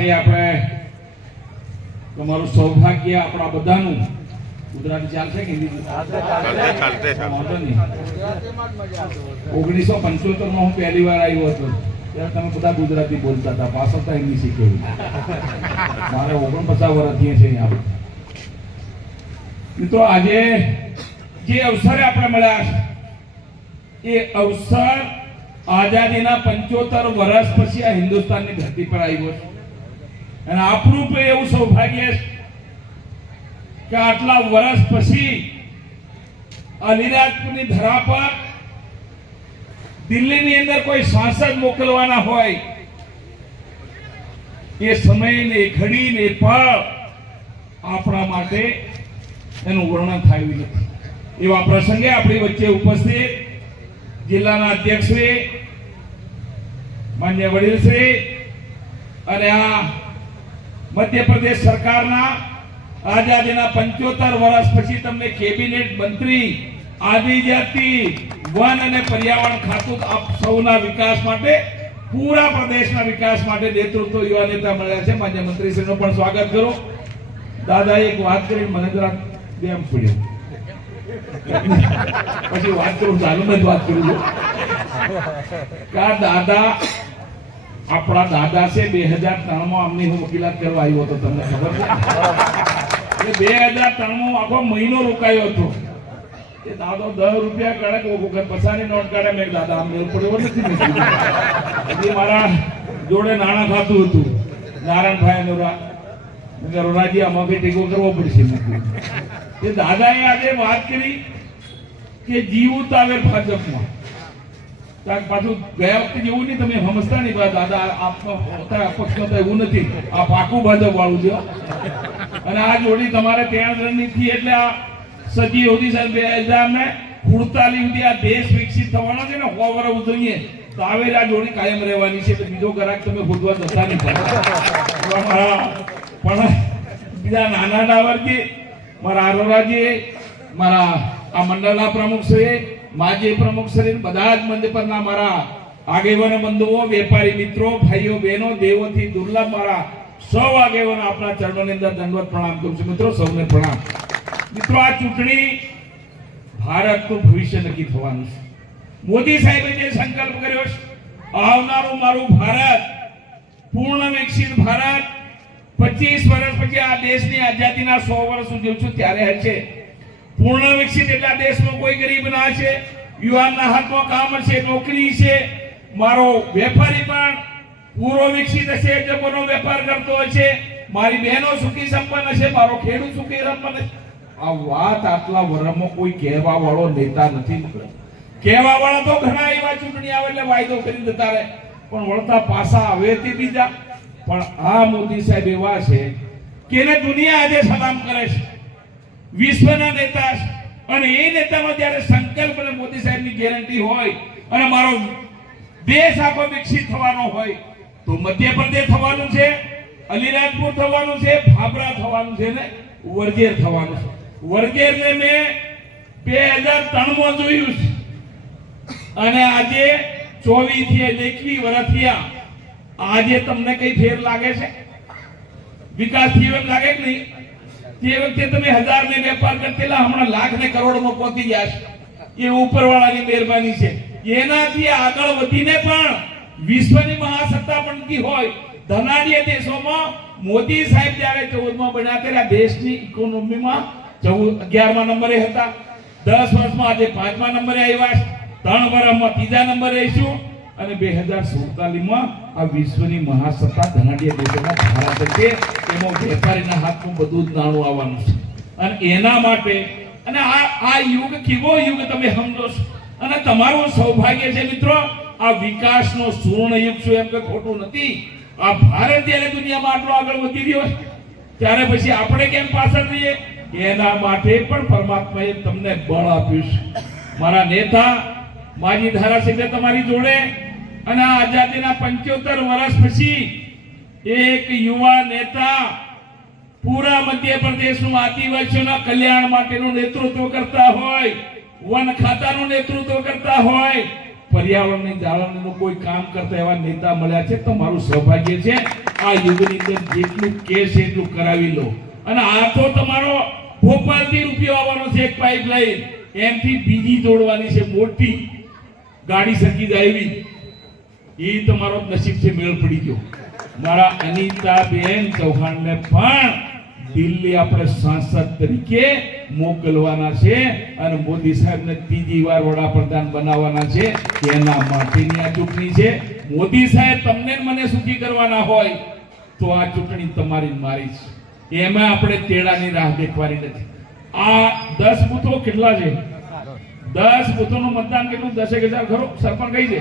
સમયે આપણે તમારું સૌભાગ્ય આપણા બધાનું ગુજરાતી ચાલશે કે હિન્દી? 1975 માં હું પહેલી વાર આવ્યો હતો ત્યારે તમે બધા ગુજરાતી બોલતા હતા, પાછળ તો હિન્દી શીખેલું. મારે 49 વર્ષ થયા છે અહીંયા. તો આજે જે અવસરે આપણે મળ્યા છે એ અવસર આઝાદીના 75 વર્ષ પછી આ હિન્દુસ્તાનની ધરતી પર આવ્યો છે. અને આપણું પણ એવું સૌભાગ્ય છે કે આટલા વર્ષ પછી અલીરાજપુરની ધરા પર દિલ્હીની અંદર કોઈ સાંસદ મોકલવાના હોય એ સમય ને ઘડી ને પળ આપણા માટે એનું વર્ણન થયું નથી. એવા પ્રસંગે આપણી વચ્ચે ઉપસ્થિત જિલ્લાના અધ્યક્ષશ્રી, માન્ય વડીલશ્રી અને આ મધ્યપ્રદેશ સરકારના આઝાદીના 75 વર્ષ પછી તમને કેબિનેટ મંત્રી આદિજાતિ વન અને પર્યાવરણ ખાતું આપ સૌના વિકાસ માટે, પૂરા પ્રદેશના વિકાસ માટે નેતૃત્વ યુવા નેતા મળ્યા છે. માન્ય મંત્રીશ્રીનું પણ સ્વાગત કરો. દાદાએ એક વાત કરી મને જરા બેમ પડ્યો, પછી વાત કરું ચાલુ જ વાત કરું છું. દાદા આપણા દાદા છે 2003 માં અમની હું વકીલાત કરવા આવ્યો હતો, તમને ખબર છે? 2003 માં આખો મહિનો રોકાયો હતો. એ દાદો 10 રૂપિયા કાઢે કે પચાસની નોટ કાઢે. મેં દાદા આમ મેળ પડ્યો નથી. મારા જોડે નાણાં ખાતું હતું નારાયણભાઈ રોરાજી, આમાં કઈ ટેકો કરવો પડશે. એ દાદાએ આજે વાત કરી કે જીવું તાવે ભાજપમાં. પાછું ગયા વખતે જેવું નહીં, તમે સમજતા નહીં દાદા આપનો અપક્ષ એવું નથી, આ પાકું ભાજપ વાળું છે. અને આ જોડી તમારે 13 રણનીતિ એટલે આ સદી સુધી 2048 સુધી આ દેશ વિકસિત થવાનો છે ને, 100 વર્ષ ઉજવીએ તો આવે આ જોડી કાયમ રહેવાની છે. બીજો ગ્રાહક તમે ખોદવા જતા નહીં. પણ બીજા નાના ડાવરજી, મારા આરોરાજી, મારા આ મંડળના પ્રમુખ છે, માજી પ્રમુખ શ્રી, બધા જ મંચ પરના મારા આગેવાનો બંધુઓ, વેપારી મિત્રો, ભાઈઓ બહેનો, દેવોથી દુર્લભ મારા સૌ આગેવાનો આપણા ચરણોની અંદર દંડવત પ્રણામ કરું છું. મિત્રો સૌને પ્રણામ. મિત્રો આ ચૂંટણી ભારતનું ભવિષ્ય નક્કી થવાનું છે. મોદી સાહેબે જે સંકલ્પ કર્યો છે આવનારું મારું ભારત, પૂર્ણ વિકસિત ભારત, 25 વર્ષ પછી આ દેશની આઝાદીના 100 વર્ષ ઉજવશું ત્યારે હશે. પૂર્ણ વિકસિત એટલે દેશમાં કોઈ ગરીબ ના છે, યુવાનના હાથમાં કામ હશે, નોકરી છે, મારો વેપારી પણ પૂરો વિકસિત હશે, જબરનો વેપાર કરતો હશે, મારી બહેનો સુખી સંપન્ન હશે, મારો ખેડૂત સુખી સંપન્ન હશે. આ વાત આટલા વર્ષમાં કોઈ કહેવા વાળો નેતા નથી. કહેવા વાળા તો ઘણા એવા ચૂંટણી આવે એટલે વાયદો કરી જતા રહે, પણ વળતા પાછા આવે તે બીજા. પણ આ મોદી સાહેબ એવા છે કે એને દુનિયા આજે સલામ કરે છે, વિશ્વના નેતા. અને એ નેતાનો જ્યારે સંકલ્પ અને મોદી સાહેબની ગેરંટી હોય અને મારો દેશ આખો વિકસિત થવાનો હોય તો મધ્યપ્રદેશ થવાનું છે, અલીરાજપુર થવાનું છે, ભાભરા થવાનું છે ને વરગેર થવાનું છે. વરગેરને મેં 2003 માં જોયું છે અને આજે 24 થી 21 વર્ષ થયા. આજે તમને કઈ ફેર લાગે છે? વિકાસ થયો લાગે કે નહીં? જે વખતે તમે 1000 ને વેપાર કરતેલા હમણાં લાખ ને કરોડમાં પહોંચી ગયા છે. એ ઉપરવાળાની મહેરબાની છે. એનાથી આગળ વધીને પણ વિશ્વની મહાસત્તા બનતી હોય ધનાઢ્ય દેશોમાં મોદી સાહેબ જ્યારે 14માં બન્યા ત્યારે દેશની ઇકોનોમીમાં 11મા નંબરે હતા. 10 વર્ષમાં આજે 5મા નંબરે આવ્યા છે. 3 વર્ષમાં 3જા નંબરે આવીશું અને 2047માં આ વિશ્વની મહાસત્તા ધનાઢ્ય દેશોમાં ભારત છે. એમાં વેપારીના હાથમાં બધું જ નાણું આવવાનું છે. અને એના માટે અને આ યુગ કેવો યુગ તમે સમજો છો. અને તમારું સૌભાગ્ય છે મિત્રો, આ વિકાસનો સુવર્ણ યુગ છે, એમ કે ખોટું નથી. આ ભારત જ્યારે દુનિયામાં આટલો આગળ વધી રહ્યો છે ત્યારે પછી આપણે કેમ પાછળ રહીએ? એના માટે પણ પરમાત્માએ તમને બળ આપ્યું છે. મારા નેતા, માજી ધારાસભ્ય તમારી જોડે અને આઝાદીના 75 વર્ષ પછી એક યુવા નેતા પૂરા મધ્યપ્રદેશનું આદિવાસીઓના કલ્યાણ માટેનું નેતૃત્વ કરતા હોય, વન ખાતાનું નેતૃત્વ કરતા હોય, પર્યાવરણની જાળવણીનું કોઈ કામ કરતા એવા નેતા મળ્યા છે તો મારું સૌભાગ્ય છે આ યુગની અંદર જેટલું કેસ એટલું કરાવી લો. અને આ તો તમારો ભોપાલથી રૂપિયો આવવાનો છે એક પાઇપલાઇન, એમથી બીજી જોડવાની છે મોટી, ગાડી સરકી જાય એવી. એ તમારો નસીબ છે, મેળ પડી ગયો. મારા અનિતાબેન ચૌહાણને પણ દિલ્હી આપણે સાંસદ તરીકે મોકલવાના છે અને મોદી સાહેબને ત્રીજી વાર વડાપ્રધાન બનાવવાના છે. એના માટેની આ ચૂંટણી છે. મોદી સાહેબ તમને મને સુખી કરવાના હોય તો આ ચૂંટણી તમારી મારી છે. એમાં આપણે તેડાની રાહ દેખવાની નથી. આ 10 બૂથો કેટલા છે? 10 બૂથોનું મતદાન કેટલું? 10,000 ખરો? સરપંચ કહી દે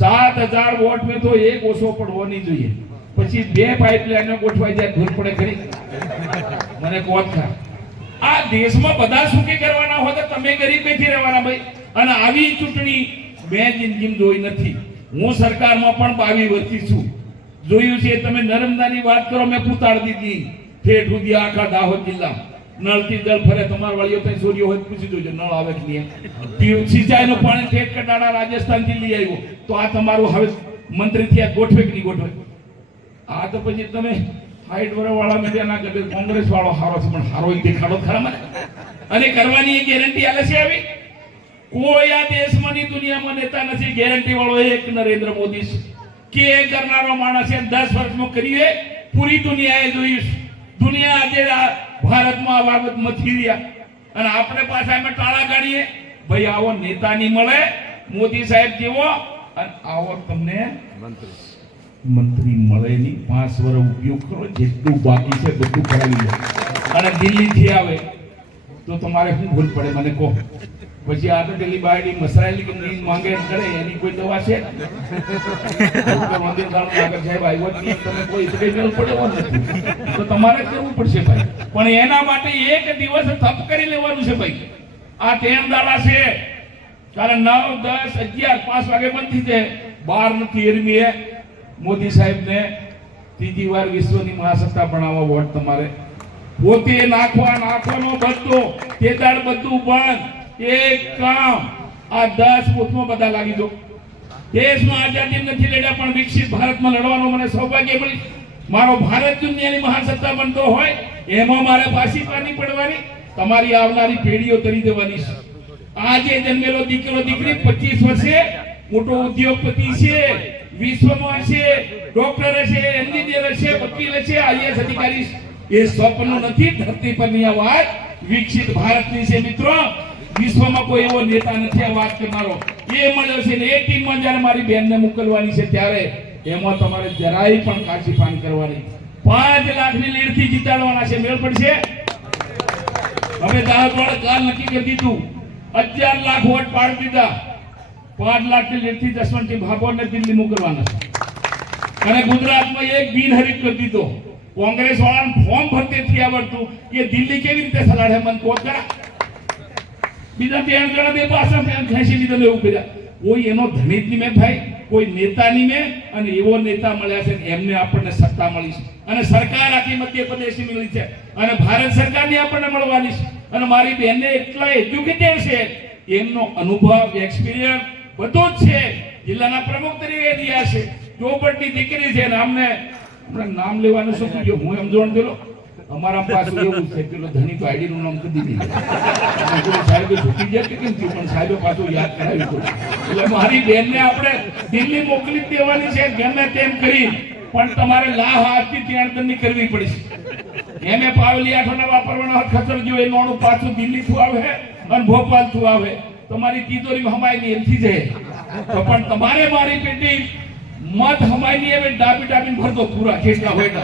7,000 વોટ में તો એક ઓછો પડવો નહીં જોઈએ. પછી 2 પાઇપલાઇનો ગોઠવાઈ જાય, ભૂલ પડે ખરી? મને કોત ખા. આ દેશમાં બધા સુખી કરવાના હોય તો તમે ગરીબ બેઠી રહેવાના ભાઈ. અને આવી ચૂંટણી મેં જિંદગીમાં જોઈ નથી. હું સરકારમાં પણ 22 વર્ષથી છું, જોયું છે. તમે નર્મદાની વાત કરો, મેં પૂતાડી દીધી ઠેઠ સુધી આખા દાહોદ જિલ્લા. નળથી જળ ફરે. તમારા વાળીઓ ત્યાં સોરીઓ હોય પૂછી જોજો નળ આવે કે નહીં. સિંચાઈનું પાણી ઠેઠ કટાડા રાજસ્થાનથી લઈ આવ્યો. તો આ તમારું હવે મંત્રી થયા, ગોઠવે કે નહીં ગોઠવે? આ તો પછી તમે 60 વર્ષ વાળા મીડિયાના કદે કોંગ્રેસ વાળો હારો છે, પણ હારો દેખાડો ખરા મને. અને કરવાની ગેરંટી આલે છે આવી? કોઈ આ દેશમાં ની દુનિયામાં નેતા નથી ગેરંટી વાળો, એક નરેન્દ્ર મોદી છે. કે કરનારો માણસ છે. 10 વર્ષમાં કરીએ પૂરી દુનિયાએ જોયું. દુનિયા આજે ભારતમાં આ બાબત મથી રહ્યા અને આપણે પાછા એમાં ટાળા કાઢીએ. ભાઈ આવો નેતા નહીં મળે મોદી સાહેબ જેવો, અને આવો તમને મંત્રી મળે નહીં. 5 વર્ષ ઉપયોગ કરો, જેટલું બાકી છે બધું કરાવી લો. અને દિલ્હીથી આવે તો તમારે શું ભૂલ પડે મને કહો? પછી આ તો પેલી બાયડી મસરાયેલી કે નીંદ માંગે કરે, એની કોઈ દવા છે? તમે કોઈ પડેવો નથી તો તમારે કરવું પડશે ભાઈ. પણ એના માટે એક દિવસ તપ કરી લેવાનું છે ભાઈ. આ 3 દાડા છે, કારણ 9, 10, 11, 5 વાગે બંધ થઈ જાય. 12 નથી એરમીએ મોદી સાહેબને ત્રીજી વાર વિશ્વની મહાસત્તા બનાવવા વોટ તમારે પોતે નાખવાનો બધો તેદાર બધું બંધ. એક કામ આ 10 બૂથમાં બધા લાગી દો. દેશમાં આઝાદી નથી લડ્યા પણ વિકસિત ભારતમાં લડવાનું મને સૌભાગ્ય મળ્યું. મારો ભારત દુનિયાની મહાસત્તા બનતો હોય એમાં મારે પાછી પાની પડવાની, તમારી આવનારી પેઢીઓ તરી દેવાની છે. આજે જન્મેલો દીકરો દીકરી 25 વર્ષે મોટો ઉદ્યોગપતિ છે, વિશ્વમાં છે, ડોક્ટર છે, એન્જિનિયર છે, વકીલ છે, આઈએએસ અધિકારી છે. એ સ્વપ્ન નથી, ધરતી પરની આ વાત વિકસિત ભારતની છે મિત્રો. વિશ્વમાં કોઈ એવો નેતા નથી આ વાત કરનારો. એ મળ્યો છે ને એ ટીમમાં જ્યારે મારી બહેનને મોકલવાની છે ત્યારે એમાં તમારે જરાય પણ કાચી પાન કરવાની. 5 લાખની લીડથી જીતાડવાના છે. મેળ પડશે? હવે દાહોદ વાળા કાલ નક્કી કરી દીધું, 11 લાખ વોટ પાડી દીધા. 5 લાખની લીડથી જસવંતસિંહ ભાભોરને દિલ્હી મોકલવાના છે. અને ગુજરાતમાં એક બિનહરીફ કરી દીધો. કોંગ્રેસ વાળાને ફોર્મ ભરતે થી આવડતું, એ દિલ્હી કેવી રીતે સલાડે મન કોત કરા? બીજા 3 જણા બે પાછા ખેંચી લીધો એવું કર્યા. કોઈ એનો ધનિક ની મેં ભાઈ, કોઈ નેતાની મેં, અને એવો નેતા મળ્યા છે એમને આપણને સત્તા મળી છે. અને સરકાર આખી મધ્યપ્રદેશની મળી છે અને ભારત સરકારની આપણને મળવાની છે. અને મારી બહેનને એટલા એજ્યુકેટેડ છે, એમનો અનુભવ એક્સપિરિયન્સ બધું જ છે. જિલ્લાના પ્રમુખ તરીકે રહ્યા છે, ચોપટની દીકરી છે. નામને નામ લેવાનું શું કીધું? હું એમ જોણ દેલો અમારા પાસે એવું છે પેલો ધણી તો આઈડી નું નામ કદી દીધું. સાહેબે ઝૂકી ગયા કે કેમ થયું, પણ સાહેબે પાછું યાદ કરાવ્યું. એટલે મારી બેનને આપણે દિલ્હી મોકલી દેવાની છે ગમે તેમ કરી, પણ તમારે લાહ આરતી ત્યાણની કરવી પડશે. એમે પાવેલી આઠોને વાપરવાનો ખતર જો એ નોણું પાછું દિલ્હી થું આવે અને ભોપાલ થું આવે. તમારી તિજોરી હમાયની એમથી જાય તો પણ તમારે મારી પેટી મત હમાયની હવે ડાબી ભરતો પૂરા કેટલા હોય.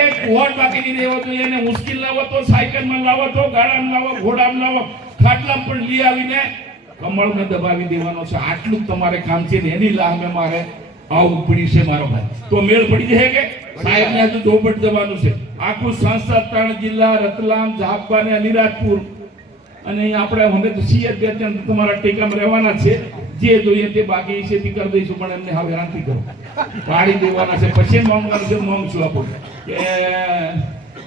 એક વોટ બાકી નહીં રહેવો જોઈએ. એને મુશ્કેલ લાવો તો સાયકલમાં લાવો તો ગાડામાં લાવો, ઘોડામાં લાવો, ખાટલામાં પણ લઈ આવીને કમળને દબાવી દેવાનો છે. આટલું જ તમારે કામ છે ને એની લાહમે મારે આવું પડી છે મારો ભાઈ. તો મેળ પડી જાય કે સાહેબને હજુ ચોપટ જવાનું છે. આખું સંસદ 3 જિલ્લા રતલામ, ઝાપા ને અલીરાજપુર. અને આપણે હવે તો સીએચ તમારા ટેકામાં રહેવાના છે. જે જોઈએ તે બાકી છે તે કરી દઈશું, પણ એમને હવે હેરાનથી કરો કાઢી દેવાના છે. પછી માંગવાનું છે, માંગશું આપો કે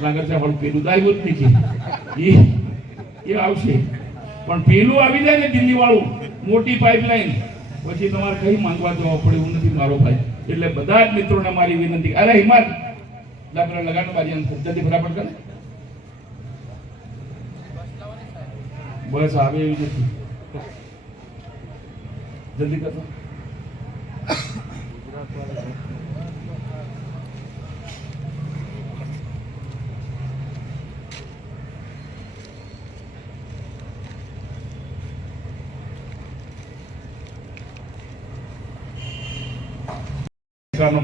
લાગર છે હળ પેલું દાયવું જ નથી એ આવશે. પણ પેલું આવી જાય ને દિલ્હી વાળું મોટી પાઇપલાઇન, પછી તમારે કઈ માંગવા જવા પડે એવું નથી મારો ભાઈ. એટલે બધા જ મિત્રોને મારી વિનંતી, અરે હિમાત લગાડો બાજી જલ્દી ફટાફટ કરે, બસ આવે એવી નથી, જલ્દી કરતો.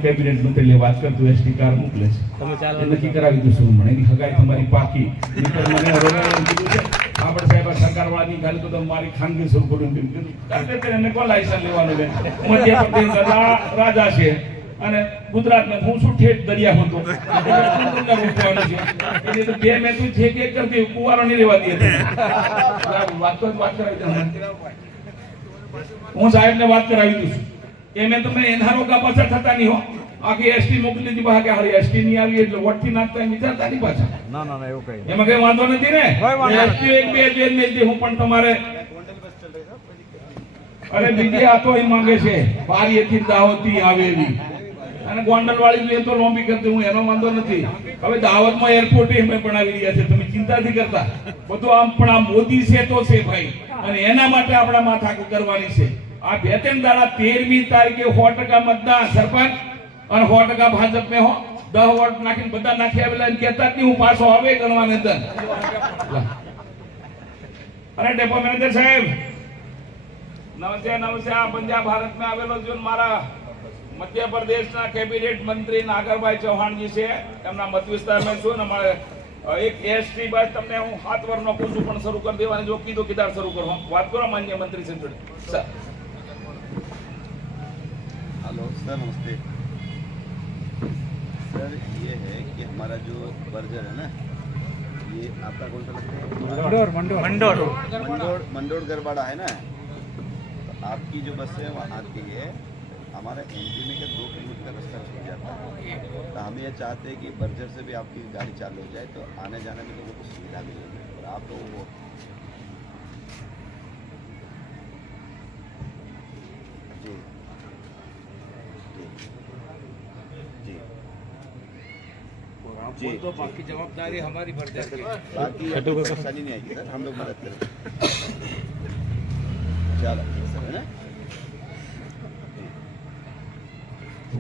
કેબિનેટ મંત્રી વાત કરતું એસટી કાર મોકલે છે, નક્કી કરાવી દઉં મને એની હગાઈ તમારી પાકી. મને કીધું છે આપણે સાહેબ સરકાર વાળાની ગાડી તો મારી ખાનગી શરૂ કર્યું, એને કોણ લાયસન્સ લેવાનું છે? મધ્યપ્રદેશ રાજા છે અને ગુજરાતમાં હું શું ઠેઠ દરિયા હતો છે, બે મેં તું છે કે કરતી કુવારો નહીં રહેવા દે. વાત કરાવી હું સાહેબ ને વાત કરાવી દઉં છું કે મેં તમે એનઆરઓ કા પાછા થતા નહીં હો, આખી એસટી મોકલી દીધી બહાર કે હારી એસટી નહીં આવી એટલે વોટથી નાખતા એમ વિચારતા નહીં પાછા. ના એવું કઈ એમાં કઈ વાંધો નથી ને. એસટી એક બે બેન નહીં હું પણ તમારે અરે બીજી આ તો એ માંગે છે પારીએથી દાહોદથી આવે એવી અને ગોંડલ વાળી જોઈએ તો લોમ્બી કરતી, હું એનો વાંધો નથી. હવે દાહોદમાં એરપોર્ટ અમે બનાવી રહ્યા છે, તમે ચિંતા નથી કરતા. બધું આમ પણ આ મોદી છે તો છે ભાઈ, અને એના માટે આપણા માથાકૂટ કરવાની છે. આ બે ત્રણ દાડા 13મી તારીખે 100% મતદાન સરપંચ અને 100% ભાજપ મેં હો 10 વોટ નાખીને બધા નાખી આવેલા એમ કહેતા જ નહીં હું પાછો આવે ગણવાને દન. અરે ડેપો મેનેજર સાહેબ નમસ્તે. નમસ્તે. આ પંજાબ ભારતમાં આવેલો છું, મારા મધ્ય પ્રદેશના કેબિનેટ મંત્રી નાગરભાઈ ચૌહાણજી છે, એમના મત વિસ્તારમાં છું ને મારે એક એસટી બસ તમને હું 7 વર્ષનો પૂછું પણ શરૂ કરી દેવાની, જો કીધું કીધાર શરૂ કરો. વાત કરો માન્ય મંત્રી છે જોડે. સર हेलो सर, नमस्ते सर. ये है कि हमारा जो बर्जर है ना, ये आपका कौन सा लगता है? मंडोर गरबाड़ा है ना, तो आपकी जो बस है वहाँ आती है, हमारे एमपी में के 2 किलोमीटर का रास्ता छूट जाता है, तो हम ये चाहते हैं कि बर्जर से भी आपकी गाड़ी चालू हो जाए तो आने जाने में लोगों को सुविधा मिलेगी और आप लोगों को जी तो बाकी जवाबदारी हमारी भर जाती है, बाकी परेशानी नहीं आएगी सर, हम लोग मदद करेंगे. चलो सर, है ना.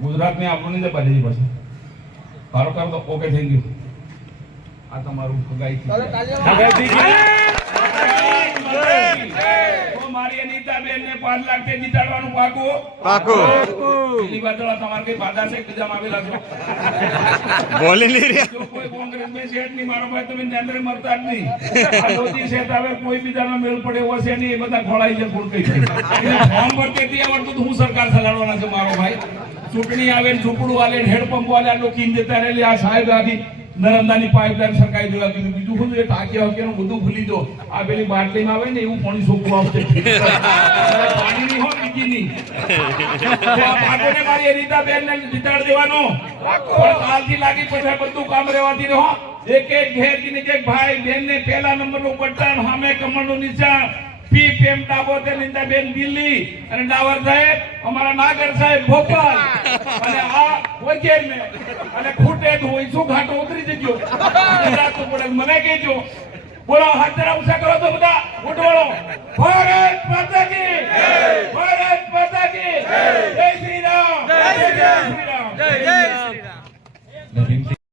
ગુજરાત ને આપણને જ પાછી પાછું સારો કરો તો ઓકે, થેન્ક યુ. આ તમારું હગાઈ મારી અનિતાબેન ને 5 લાખ થી જીતાડવાનું પાકું. એની બદલા તમારે કઈ બાધા છે બીજામાં આવેલા છો બોલી નહીં રહ્યા. કોઈ કોંગ્રેસ में સેટ નહીં મારો ભાઈ, તમે નરેન્દ્ર મરતા જ નહીં. આ મોદી સેટ આવે કોઈ બીજાનો મેળ પડે એવો છે નહીં, એ બધા ખોળાઈ છે ફૂલ કઈ ફોર્મ ભરતી હતી આવડતું તો હું સરકાર ચલાવવાના છે મારો ભાઈ. ચૂંટણી આવે ને ઝૂંપડું વાલે હેડપંપ વાલે આટલું કીન દેતા રહેલી. આ સાહેબ આથી નર્મદાની પાઇપલાઇન સરકારી દેવા કીધું, બીજું બધું એ ટાંકી હકેનું બધું ભૂલી દો. આ પેલી બાટલીમાં આવે ને એવું પાણી સોકવું આવશે, પાણી નહીં હોય બીજી નહીં. બાકોને મારી રીતાબેન ને જીતાડ દેવાનો, પણ કાલથી લાગી પછી બધું કામ રહેવાથી રહો. એક એક ઘેર થી એક ભાઈ બેન ને પહેલા નંબરનું બટન, સામે કમળનું નિશાન, પીપીએમ ડાબોતે નીતાબેન દિલ્હી અને ડાવર સાહેબ અમારા નાગર સાહેબ ભોપાલ અને આ વગેર મે અને ખૂટે તો હોય શું ઘાટો ઉતરી જજો. ગુજરાત પડે મને કહેજો. બોલો હાથ જરા ઊંચા કરો તો બધા ઉઠવાળો. ભારત માતા કી જય, ભારત માતા કી જય, જય શ્રી રામ, જય શ્રી રામ, જય શ્રી રામ.